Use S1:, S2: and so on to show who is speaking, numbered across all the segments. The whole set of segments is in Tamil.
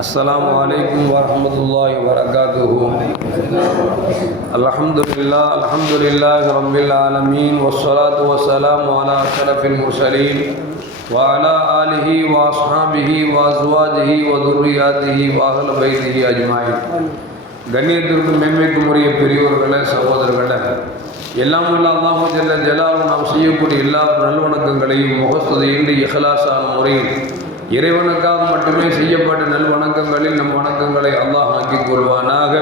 S1: السلام عليكم ورحمة الله وبركاته الحمد لله الحمد لله رب العالمين والصلاة والسلام على أشرف المرسلين وعلى آله وأصحابه وأزواجه وذرياته وأهل بيته أجمعين கண்ணியத்திற்கு மேன்மைக்கும் உரிய பெரியவர்களே சகோதரர்களே எல்லாம் வல்ல அல்லாஹு ஜல்ல ஜலாலும் நாம் செய்யக்கூடிய எல்லா நல்வணக்கங்களையும் முகஸ்துதையின்றி இஹலாசான முறையில் இறைவனுக்காக மட்டுமே செய்யப்பட்ட நல் வணக்கங்களில் நம் வணக்கங்களை அல்லாஹ் ஆக்கிக் கொள்வானாக.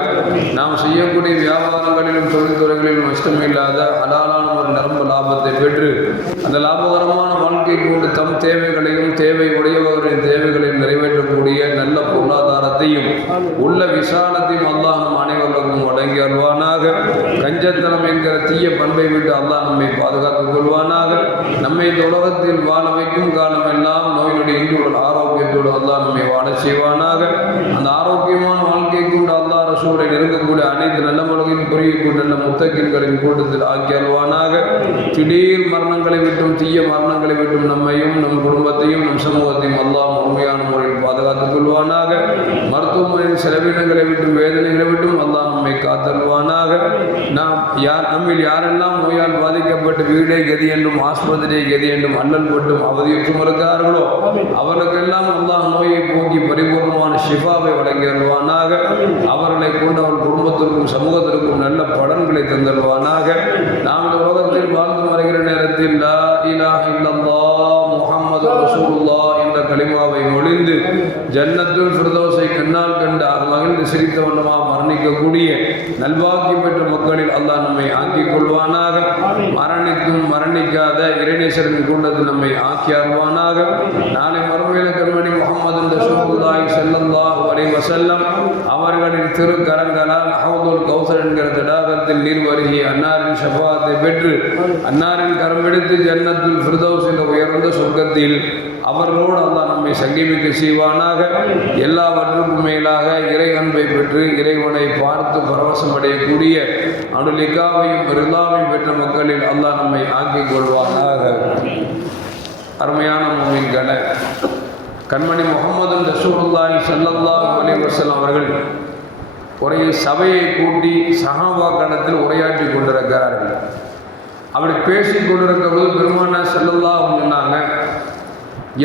S1: நாம் செய்யக்கூடிய வியாபாரங்களிலும் தொழில்துறைகளிலும் நஷ்டமில்லாத அலாலான ஒரு நரம்பு லாபத்தை பெற்று அந்த லாபகரமான வாழ்க்கை கொண்டு தம் தேவைகளையும் தேவை உடையவர்களின் தேவைகளையும் நிறைவேற்றக்கூடிய நல்ல பொருளாதாரத்தையும் உள்ள விசாலத்தையும் அல்லாஹ் நம் அனைவருக்கும் வழங்கி வருவானாக கஞ்சத்தனம் என்கிற தீய பண்பை விட்டு அல்லாஹ் நம்மை பாதுகாத்துக் கொள்வானாக. நம்மை இந்த உலகத்தில் வாழ வைக்கும் காலம் எல்லாம் நோயினுடைய இன்று ஆரோக்கியத்தோடு அல்லாஹ் நம்மை வாழ செய்வானாக. அந்த ஆரோக்கியமான வாழ்க்கை கொண்டு அல்லாஹ் ரசூரை நெருங்கக்கூடிய அனைத்து நல்ல மலகையும் புரியக்கூடிய நல்ல முத்தக்கின்களின் கூட்டத்தில் ஆக்கி அல்வானாக. திடீர் மரணங்களை விட்டும் தீய மரணங்களை விட்டும் நம்மையும் நம் குடும்பத்தையும் நம் சமூகத்தையும் எல்லாம் முழுமையான முறையில் பாதுகாத்துக் கொள்வானாக. மருத்துவமனையின் செலவினங்களை விட்டும் வேதனைகளை விட்டும் எல்லாம் நம்மை காத்தல்வானாக நாம் யார் நம்மில் யாரெல்லாம் நோயால் பாதிக்கப்பட்டு வீடே கதி என்றும் ஆஸ்பத்திரியை கதி என்றும் அல்லல் பட்டும் அவதியுற்றும் இருக்கிறார்களோ அவர்களுக்கெல்லாம் அல்லாஹ் நோயை போக்கி பரிபூர்ணமான ஷிஃபாவை வழங்கியல்வானாக அவர்களை கொண்டு அவர் குடும்பத்திற்கும் சமூகத்திற்கும் நல்ல பலன்களை தந்தல்வானாக நாம் உலகத்தில் வாழ்ந்து வருகிற நேரத்தில் லா இலாஹ இல்லல்லாஹ் முஹம்மது ரசூலுல்லாஹ் என்ற கலிமாவை ஒளிந்து ஜன்னத்துல் ஃபிர்தௌஸை கண்ணால் கண்டு அவர் மகிழ்ந்து சிரித்த வண்ணமாக மரணிக்கக்கூடிய நல்வாக்கி பெற்ற மக்களில் அல்லாஹ் நம்மை ஆக்கிக் கொள்வானாக மரணிக்கும் மரணிக்காத இறைநேசரின் கூட்டத்தில் நம்மை ஆக்கி அருள்வானாக. நாளை மறுமையில கண்மணி முகமது ரசூலுல்லாஹி ஸல்லல்லாஹு அலைஹி வஸல்லம் அவர்களின் திருக்கரங்களால் அஹமதுல் கௌசர் என்கிற தடாகத்தில் நீர் வருகி அன்னாரின் ஷஃபாத்தை பெற்று அன்னாரின் கரம் எடுத்து ஜன்னத்தில் ஃபிர்தௌஸ் என்ற உயர்ந்த சொர்க்கத்தில் அவர்களோடு அல்லா நம்மை சங்கமிக்க செய்வானாக. எல்லாவற்றுக்கும் மேலாக இறை அன்பை பெற்று இறைவனை பார்த்து பரவசம் அடையக்கூடிய அனுலிகாவையும் ரிலாவையும் பெற்ற மக்களில் அல்லா நம்மை ஆக்கிக் கொள்வானாக. அருமையான மூமின்களை கண்மணி முகமது ரசூல்லாய் ஸல்லல்லாஹு அலி வசல் அவர்கள் உரையில் சபையை கூட்டி சஹாபாக்கணத்தில் உரையாற்றி கொண்டிருக்கிறார்கள் அப்படி பேசி கொண்டிருக்கிற போது பெருமானா செல்லல்லா சொன்னாங்க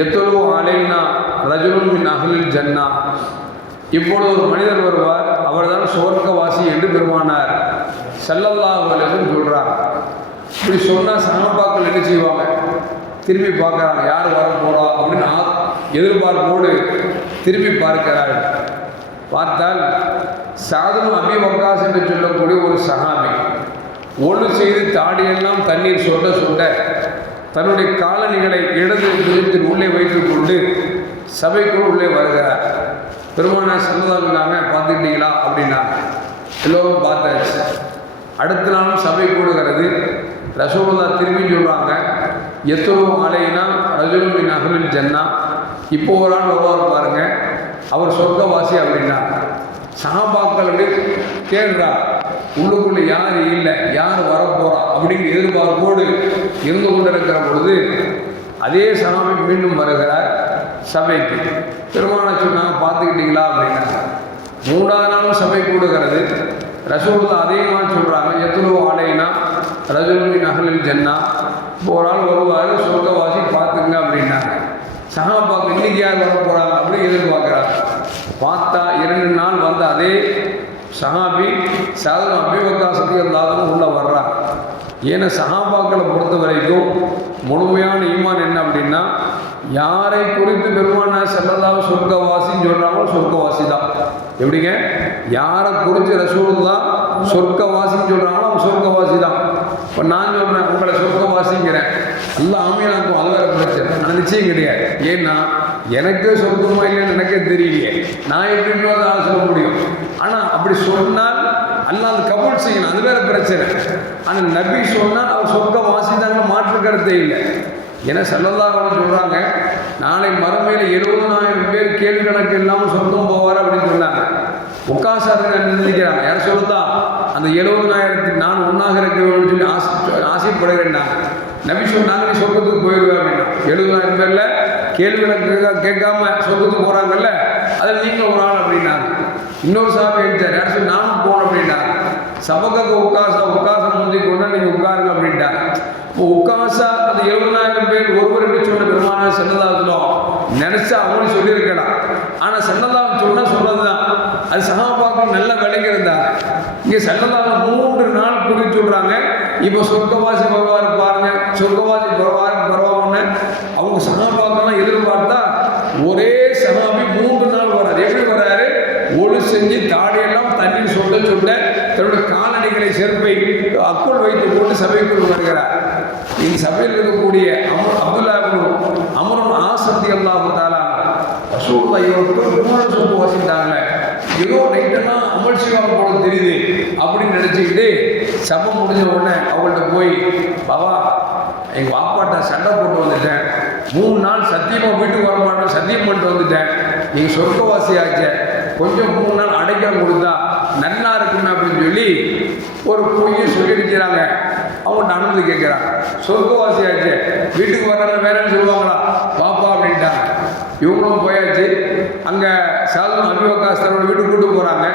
S1: எத்தலோ அலைனா ரஜுலும் மின் அகலில் ஜன்னா. இப்பொழுது ஒரு மனிதர் வருவார் அவர்தான் சுவர்க்கவாசி என்று பெருமானார் செல்லல்லாஹ் அலைஹின்னு சொல்கிறார் இப்படி சொன்னால் சமபாக்கள் என்ன செய்வாங்க? திரும்பி பார்க்குறாங்க யார் வர போகிறா அப்படின்னு எதிர்பார்ப்போடு திரும்பி பார்க்கிறார்கள். பார்த்தால் சாதனம் அபி வக்காஸ் என்று சொல்லக்கூடிய ஒரு சகாமி ஒன்று செய்து தாடியெல்லாம் தண்ணீர் சொட்ட சொட்ட தன்னுடைய காலணிகளை இடது புறத்தில் உள்ளே வைத்துக்கொண்டு சபைக்குள் உள்ளே வருகிறார். பெருமானா இல்லாமல் பார்த்துக்கிட்டீங்களா அப்படின்னா எல்லோரும் பார்த்தாச்சு. அடுத்த நாளும் சபை கூடுகிறது. ரசோல்லா திரும்பி சொல்கிறாங்க எத்தனோ ஆலையினா ரஜுலுமின் அகலில் ஜன்னா. இப்போ ஒரு ஆள் வருவார் பாருங்க. அவர் சொர்க்கவாசி அப்படின்னா சகாபாக்கள் அப்படி கேட்குறா உள்ளுக்குள்ளே யார் இல்லை யார் வரப்போகிறா அப்படின்னு எதிர்பார்ப்போடு இருந்து கொண்டிருக்கிற பொழுது அதே சாமி மீண்டும் வருகிறார் சபைக்கு. திருமணம் சொன்னாங்க பார்த்துக்கிட்டீங்களா? அப்படின்னாங்க மூணாவது நாளும் சபை கூடுகிறது. ரசூலுல்லா அதே மாதிரி சொல்கிறாங்க எத்தனோ ஆலைனா ரசூலின் அகலில் ஜன்னா. இப்போ ஒரு ஆள் வருவார் சொர்க்கவாசி பார்த்துங்க அப்படின்னாங்க. சகாபாக்கு இன்னைக்கு யார் வர போகிறாங்க அப்படின்னு எதிர்பார்க்குறாங்க. பார்த்தா இரண்டு நாள் வந்த அதே சஹாபி சாதனம் அபிவகாசத்துக்கு இருந்தாலும் உள்ளே வர்றாங்க ஏன்னா சஹாபாக்களை பொறுத்த வரைக்கும் முழுமையான ஈமான் என்ன அப்படின்னா யாரை குறித்து பெருமானா செல்லலாம் சொர்க்கவாசின்னு சொல்கிறாங்களோ சொர்க்கவாசி தான். எப்படிங்க? யாரை குறித்து ரசூலுல்லா சொர்க்கவாசின்னு சொல்கிறாங்களோ அவங்க சொர்க்கவாசி தான். இப்போ நான் சொல்கிறேன் உங்களை சொர்க்கவாசிங்கிறேன். எல்லாமே ஆமையாக்கும் அது வேற பிரச்சனை. நான் நிச்சயம் கிடையாது ஏன்னா எனக்கே சொர்க்கமா இல்லைன்னு எனக்கே தெரியலையே. நான் எப்படி அதை சொல்ல முடியும்? ஆனால் அப்படி சொன்னால் அல்ல அது கபூல் செய்யணும். அது வேற பிரச்சனை. ஆனால் நபி சொன்னால் அவர் சொர்க்கம் வாசித்தாங்க மாற்று கருத்தே இல்லை. ஏன்னா செல்லல்லாஹ் சொல்கிறாங்க நாளை மறுமையில் எழுபதனாயிரம் பேர் கேள்வி கணக்கு இல்லாமல் சொந்தம் போவார் அப்படின்னு சொன்னாங்க. உட்காசாரங்க நினைக்கிறாங்க. யார் சொல்லுதா? அந்த எழுபதனாயிரத்துக்கு நான் ஒன்றாக இருக்க வேணும்னு சொல்லி ஆசை ஆசைப்படுகிறேன் நான் நபி சொன்னாங்க நீ சொர்க்கத்துக்கு போயிடுவேன் அப்படின்னா எழுபதாயிரம் பேரில் கேள்வி கேட்காம சொர்க்கத்துக்கு போகிறாங்கல்ல அதில் நீங்கள் ஒரு ஆள் இன்னொரு சாமி எழுத்தார் யார் சொல்லி நானும் போகணும் அப்படின்னாங்க. சபகக்கு உக்காசம் உட்காசம் முந்தி கொண்டு நீங்கள் உட்காருங்க அப்படின்ட்டாங்க. இப்போ உட்காசா அந்த எழுபதாயிரம் பேர் ஒருவர் என்று சொன்ன பெருமான சன்னதாசலம் நினைச்சா அவங்களும் சொல்லியிருக்கலாம் ஆனால் சன்னதாசம் சொன்னா சொன்னதுதான் அது சகாபாக்கம் நல்ல விலைக்கு இருந்தாங்க. இங்கே சன்னதாசம் மூன்று நாள் குறித்து சொல்றாங்க. இப்போ சொர்க்கவாசி பகவான் பாருங்க சொர்க்கவாசி வருவார் வருவாங்கன்னு அவங்க சகாபாக்கெல்லாம் எதிர்பார்த்தா ஒரே சகாபி மூன்று நாள் வராது எப்படி வராரு? ஒழு செஞ்சு தாடியெல்லாம் தண்ணீர் சொட்ட சொட்ட தன்னுடைய காலணிகளை செருப்பை அக்குள் வைத்து போட்டு சபைக்குள் வருகிறார். இந்த சபையில் இருக்கக்கூடிய அமர் அப்துல்லா அமரும் ஆசக்தி அல்லாஹு தாலா ரசூல்லா இவருக்கு மூணு சொத்து வசித்தாங்க ஏதோ நைட்டெல்லாம் அமல் சிவாங்க போல தெரியுது அப்படின்னு நினச்சிக்கிட்டு சபை முடிஞ்ச உடனே அவங்கள்ட்ட போய் பாபா எங்கள் பாப்பாட்ட சண்டை போட்டு வந்துட்டேன். மூணு நாள் சத்தியமாக வீட்டுக்கு வர மாட்டேன் சத்தியம் பண்ணிட்டு வந்துட்டேன். நீங்கள் சொர்க்கவாசியாச்சே. கொஞ்சம் மூணு நாள் அடைக்கலம் கொடுத்தா நல்லா இருக்குமே அப்படின்னு சொல்லி ஒரு பொய்யை சொல்லியிருக்கிறாங்க அவங்கள்ட்ட அனுமதி கேட்குறாங்க சொர்க்கவாசியாச்சு வீட்டுக்கு வர்றாங்க வேறன்னு சொல்லுவாங்களா? பாப்பா அப்படின்ட்டாங்க. இவங்களும் போயாச்சு. அங்கே சாதம் அபிவகாசரோட வீட்டுக்கு கூட்டு போகிறாங்க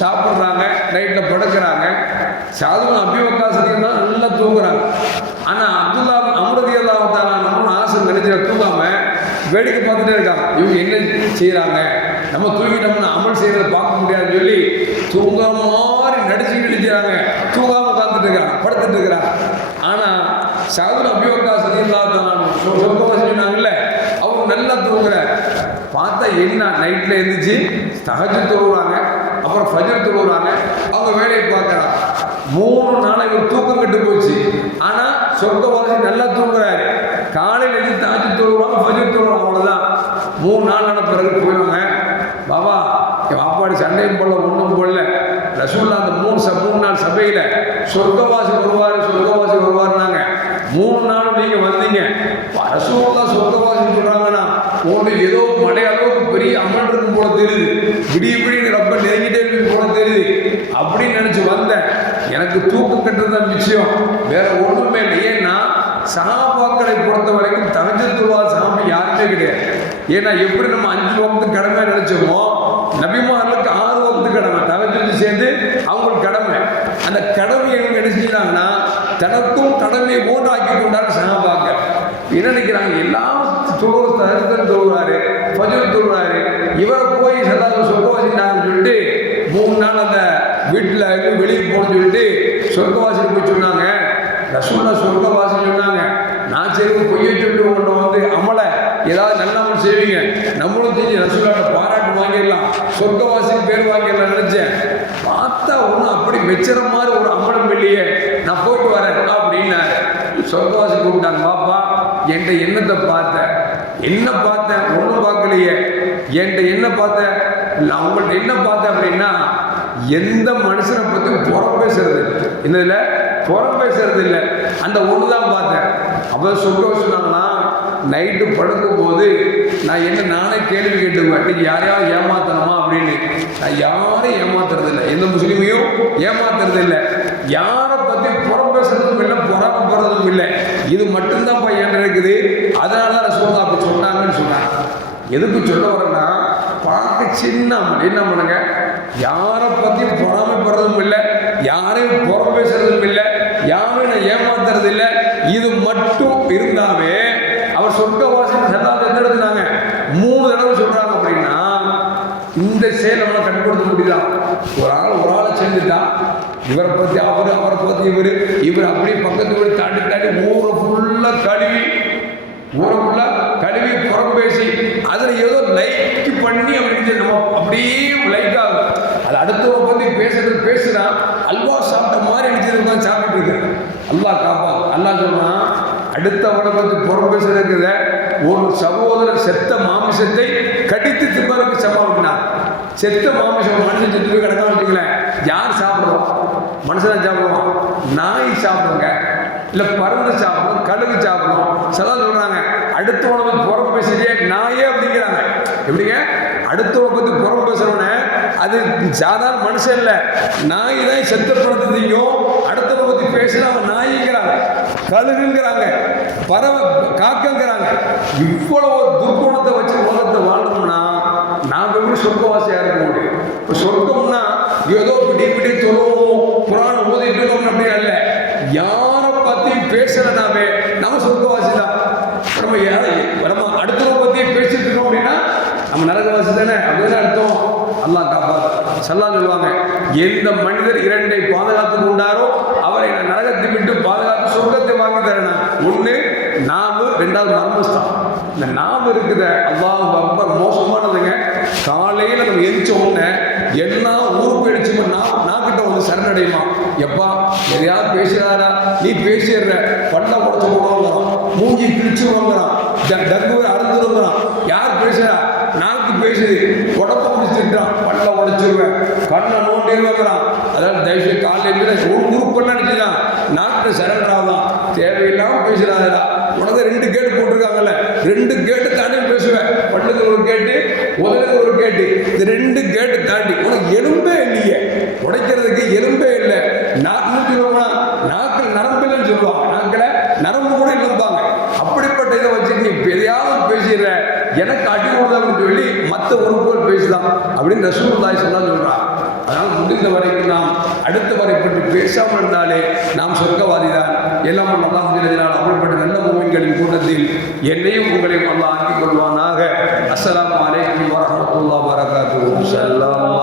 S1: சாப்பிட்றாங்க. நைட்டில் படுக்கிறாங்க. சாதம் அபிவகாசத்துக்கு தான் நல்லா தூங்குறாங்க. ஆனால் அப்துல்லா அமிர்தி அல்லாஹால ஆசை நினைச்சிட தூங்காம வேடிக்கை பார்த்துட்டே இருக்காங்க. இவங்க என்ன செய்கிறாங்க நம்ம தூங்கிட்டோம்னா அமல் செய்கிறத பார்க்க முடியாதுன்னு சொல்லி தூங்காம மாதிரி நடிச்சு கிழிக்கிறாங்க தூங்காம உட்காந்துட்டு இருக்காங்க. படுத்துட்டு இருக்கிறாங்க. ஆனால் சாகுல் அபியோகா சதியில்லாதான் சொன்னாங்கல்ல அவங்க நல்லா தூங்குற பார்த்தா என்ன நைட்டில் எழுந்துச்சு தகச்சு தொழுவாங்க அப்புறம் ஃபஜர் தொழுவாங்க அவங்க வேலையை பார்க்குறாங்க. மூணு நாள் இவர் தூக்கம் கெட்டு போச்சு. ஆனால் சொர்க்கவாசி நல்லா தூங்குறாரு. காலையில் எழுதி தாஜி தொழுவாங்க ஃபஜர் தொழுவாங்க அவ்வளோதான் மூணு நாள் ஆன பிறகு போயிடுவாங்க. பாபா என் அப்பாடி சண்டையும் போடல ஒன்றும் போடல. ரசூல்லா அந்த மூணு ச மூணு நாள் சபையில் சொர்க்கவாசி வருவார் சொர்க்கவாசி வருவார்னாங்க மூணு நாள் நீங்கள் வந்தீங்க. ரசூல்லா சொர்க்கவாசி சொல்கிறாங்கன்னா உங்களுக்கு ஏதோ மழை அளவுக்கு பெரிய அமல் இருக்கும் போல தெரியுது. விடிய விடிய ரொம்ப நெருங்கிட்டே இருக்கும் போல தெரியுது அப்படின்னு நினச்சி வந்தேன். எனக்கு தூக்கம் கட்டுறது தான் விஷயம் வேற ஒன்றுமே இல்லை. ஏன்னா சகாபாக்களை பொறுத்த வரைக்கும் தகஜத்துவா சாமி யாருமே கிடையாது. ஏன்னா எப்படி நம்ம அஞ்சு வகுத்து கடமை நினைச்சோமோ நபிமார்களுக்கு ஆறு வகுத்து கடமை. தகஜத்து சேர்ந்து அவங்களுக்கு கடமை. அந்த கடமை இவங்க என்ன செஞ்சாங்கன்னா தனக்கும் கடமையை போன்றாக்கி கொண்டாரு சகாபாக்கள். என்ன நினைக்கிறாங்க? எல்லாம் தொழுவது தகஜன் தொழுவாரு பஜன் தொழுவாரு. இவரை போய் சதாவை சொல்லுவோம் சொல்லிட்டு மூணு நாள் அந்த வீட்டில் இருந்து வெளியே போகணும்னு சொல்லிட்டு சொர்க்கவாசல் போய் சொன்னாங்க. ரசூல்லா சொர்க்கவாசல் சொன்னாங்க. நான் சரி பொய்யை சொல்லிட்டு உங்கள்கிட்ட வந்து அமலை. ஏதாவது நல்லவன் செய்வீங்க. நம்மளும் தெரிஞ்சு ரசூலாட்ட பாராட்டு வாங்கிடலாம். சொர்க்கவாசிக்கு பேர் வாங்கிடலாம் நினச்சேன். பார்த்தா ஒன்றும் அப்படி மெச்சர மாதிரி ஒரு அமலம் இல்லையே. நான் போயிட்டு வரேன் அப்படின்னாரு சொர்க்கவாசி கூப்பிட்டாங்க பாப்பா என்கிட்ட என்னத்தை பார்த்தேன் என்ன பார்த்தேன்? ஒன்றும் பார்க்கலையே. என்கிட்ட என்ன பார்த்தேன்? அவங்கள்ட்ட என்ன பார்த்தேன் அப்படின்னா எந்த மனுஷனை பற்றி புறம் பேசுறது இல்லை. இந்த இதில் புறம் பேசுறது இல்லை. அந்த ஒன்று தான் பார்த்தேன். அப்போ சொல்ல சொன்னாங்கன்னா நைட்டு படுக்கும் போது நான் என்ன நானே கேள்வி கேட்டுக்குவேன் நீங்கள் யாரையாவது ஏமாத்தணுமா? அப்படின்னு. நான் யாரையும் ஏமாத்துறது இல்லை. எந்த முஸ்லீமையும் ஏமாத்துறது இல்லை. யாரை பற்றி புறம் பேசுறதும் இல்லை புறப்படுறதும் இல்லை. இது மட்டும்தான் பையன் இருக்குது. அதனால தான் ரசூல்லா அப்படி சொன்னாங்கன்னு சொன்னாங்க. எதுக்கு சொல்ல வரேன்னா பார்க்க சின்ன என்ன பண்ணுங்க யாரை பற்றியும் பொறாமைப்படுறதும் இல்லை யாரையும் புறம் பேசுறதும் இல்லை யாரையும் ஏமாத்துறது இல்லை இது மட்டும் இருந்தாவே அவர் சொர்க்கவாசன் செல்லாத எந்த எடுத்துனாங்க மூணு தடவை சொல்றாங்க அப்படின்னா இந்த செயல் நம்மளை கட்டுப்படுத்த முடியுதா? ஒரு ஆள் ஒரு ஆளை செஞ்சுட்டா இவரை பற்றி அவர் அவரை பற்றி இவர் இவர் அப்படியே பக்கத்து வீடு தாண்டி தாண்டி ஊரை ஃபுல்லாக கழுவி ஊரை பேசி அதில் ஏதோ லைட் பண்ணி அப்படின்னு நம்ம அப்படியே லைக் ஆகும். அது அடுத்தவங்க பற்றி பேசுறது பேசுனா அல்வா சாப்பிட்ட மாதிரி நினைச்சிருந்தான் சாப்பிட்டு இருக்கு அல்லாஹ் காப்பா அல்லாஹ் சொல்றான் அடுத்தவனை பற்றி புறம் பேசுறதுக்குத ஒரு சகோதரர் செத்த மாமிசத்தை கடித்து திம்பருக்கு சமாளினார் செத்த மாமிசம் மனுஷன் செத்து போய் கிடக்காம வச்சுக்கல யார் சாப்பிடுவோம் மனுஷன் சாப்பிடுவோம் நாய் சாப்பிடுங்க. இல்லை பறந்து சாப்பிடும் கழுகு சாப்பிடும். சில சொல்கிறாங்க அடுத்த உணவுக்கு புறம் பேசுறியே நாயே அப்படிங்கிறாங்க. எப்படிங்க? அடுத்தவனை பற்றி புறம் பேசுறவனே அது சாதாரண மனுஷன் இல்லை. நாய் தான் செத்த படத்தை தெரியும் பற்றி பேசுனா அவன் நாய்ங்கிறாங்க. கழுகுங்கிறாங்க பறவை காக்கங்கிறாங்க. இவ்வளவு துர்க்குணத்தை வச்சு உலகத்தை வாழணும்னா நாம் எப்படி சொர்க்கவாசியாக இருக்க முடியும்? இப்போ சொர்க்கம்னா ஏதோ பிடி விடி சொல்லுவோம் எந்த மனிதர் இரண்டை பாதுகாத்து கொண்டாரோ அவரை நான் நரகத்தை விட்டு பாதுகாத்து சொர்க்கத்தை வாங்கி தரேன்? ஒன்று நாவு ரெண்டாவது மர்மஸ்தான். இந்த நாவு இருக்குத அல்லாஹ் ரொம்ப மோசமானதுங்க. காலையில் நம்ம எரிச்ச உடனே எல்லா ஊருக்கு அடிச்சுமா நான் கிட்ட வந்து சரணடையுமா? எப்பா எதையாவது பேசுகிறாரா நீ பேசிடுற. பண்ண உடச்சு போடுவாங்கிறான். மூஞ்சி கிழிச்சு வாங்குறான் டங்குவை அறுந்துருங்கிறான் யார் பேசுறா? நாக்கு பேசுது. உடம்ப முடிச்சுட்டான் உடைச்சிருவேன். கண்ணை நோண்டிடுவாங்கிறான் அதாவது தயவுசெய்து காலையில் ஒரு குரூப் பண்ண நினைச்சுதான் நாக்கு சரண்டர் ஆகலாம் தேவையில்லாம பேசுறாதா உனக்கு ரெண்டு கேட்டு போட்டிருக்காங்கல்ல. ரெண்டு கேட்டு தாண்டி பேசுவேன். பல்லுக்கு ஒரு கேட்டு உதலுக்கு ஒரு கேட்டு. இது ரெண்டு கேட்டு தாண்டி. உனக்கு எலும்பே இல்லையே. உடைக்கிறதுக்கு எலும்பே இல்லை. நாக்கு சொல்லுவாங்க நாக்கில் நரம்பு இல்லைன்னு சொல்லுவாங்க. நாக்கில் நரம்பு கூட இல்லைம்பாங்க அப்படிப்பட்ட இதை வச்சு நீ பெரியாவது பேசிடுற. எனக்கு அடி அப்படின்னு சொல்லி மற்ற உறுப்புகள் பேசலாம் அப்படின்னு ரசூலுல்லாஹி சொல்லலாம் சொல்றான். அதனால் முடிந்த வரைக்கும் நாம் அடுத்த வரை பற்றி பேசாமல் இருந்தாலே நாம் சொர்க்கவாதி தான் எல்லாம் அல்லாஹ் எழுதினால் அப்படிப்பட்ட நல்ல மூமின்களின் கூட்டத்தில் என்னையும் உங்களையும் அல்லாஹ் ஆக்கிக் கொள்வானாக. அஸ்லாம் அலைக்கும் வரஹ்மத்துல்லாஹி வரகாத்துஹு ஸல்லல்லாஹு